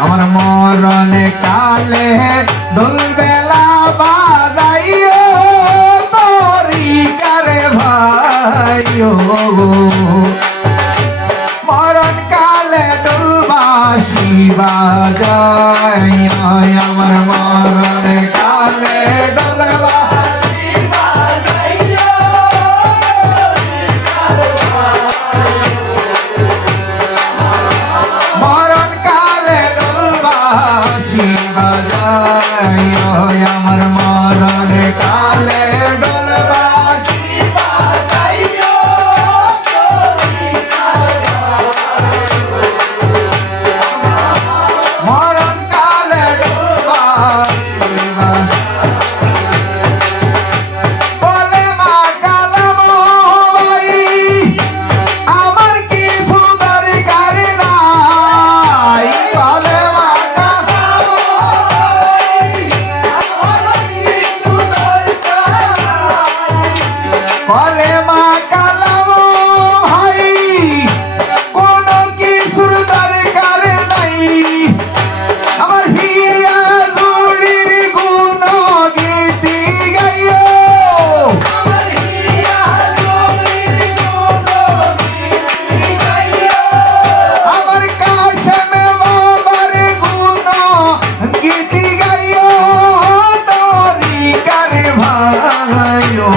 আমার মরণে কালে ঢোল বেলা বাজাইও তোরি কারে ভাইও মরণ কালে ঢোল বাঁশি বাজাই আমার মরণে কালে ঢোল বাঁশি বাজাইও মরণ কালে ঢোল বাঁশি বাজাই আমার মরণে কালে ঢোল বাঁশি বাজাইও মরণ কালে ঢোল বাঁশি বলে মা কালাম ভাই আমার কিছু দরকার নাই বলে মা কালাম আমার কিছু দরকার বলে মা কালাম ভাই কোনো কিছুর দরকার নাই আমার হিয়া জুড়ির গুণ গীতি গাইও আমার হিয়া জুড়ির গুণ গীতি গাইও আমার কাশেমে বাবার গুণ গীতি গাইও তোরি কারে ভাইও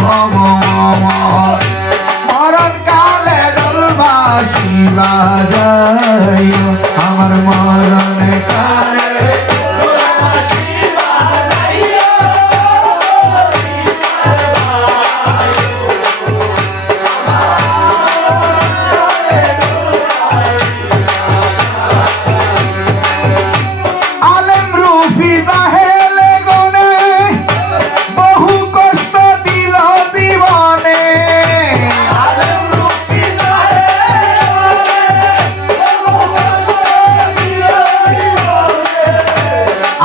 মরণ কালে ঢোল বাঁশি বাজাইও আমার মরণ কালে ঢোল বাঁশি বাজাইও আলেম রুফি জাহেলে গনে বহু কষ্ট দিল জীবনে আলেম রুফি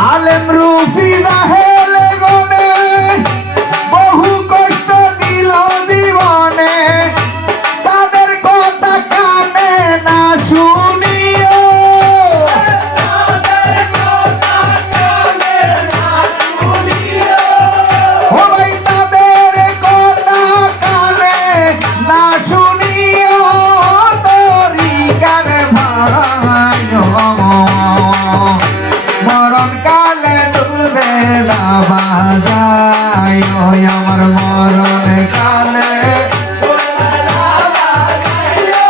আলেম রুফি জাহেলে গনে বহু কষ্ট দিল জীবনে তাদের কথা কানে না শুনিও ও ভাই তাদের কথা কানে না শুনিও তোরি কারে ভাইও মরণ কালে ঢোল বেলা বাজাইও আমার মরণ কালে ঢোল বেলা বাজাইও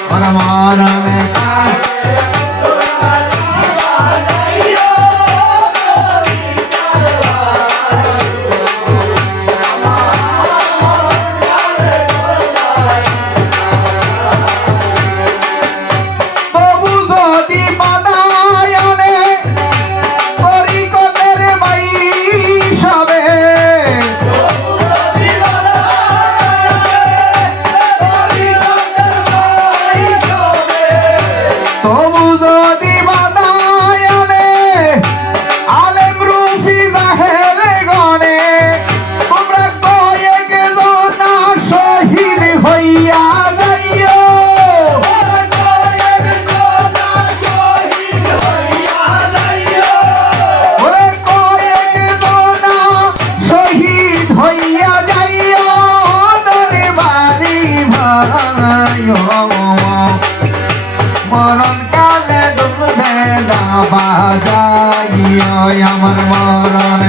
আমার মরণ কালে তবু যদি বাদায়নে তরিকতের মাই সবে তবু যদি বাদায়নে আলেম রুফি জাহেলে গনে তোমরা কয়েক জনা শহীদ হইয়া যাইও ওরে কয়েক জনা শহীদ হইয়া যাইও দরে বাড়ি ভাইও মরণ কালে ঢোল বেলা বাজাইও আমার মরণ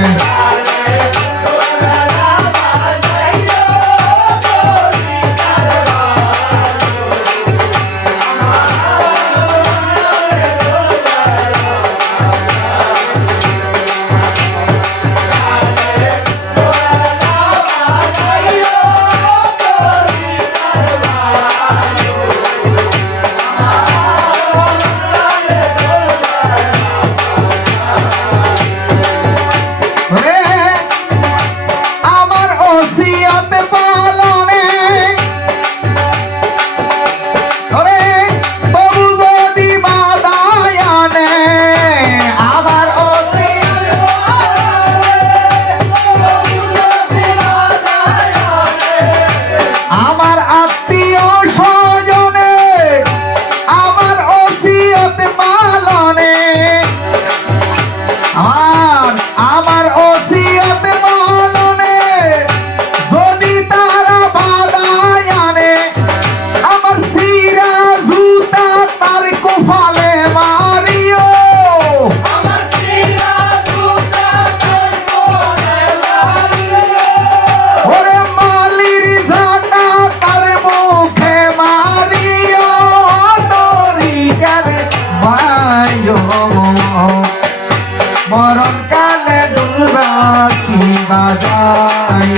বাজাই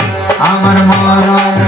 আমার মরণ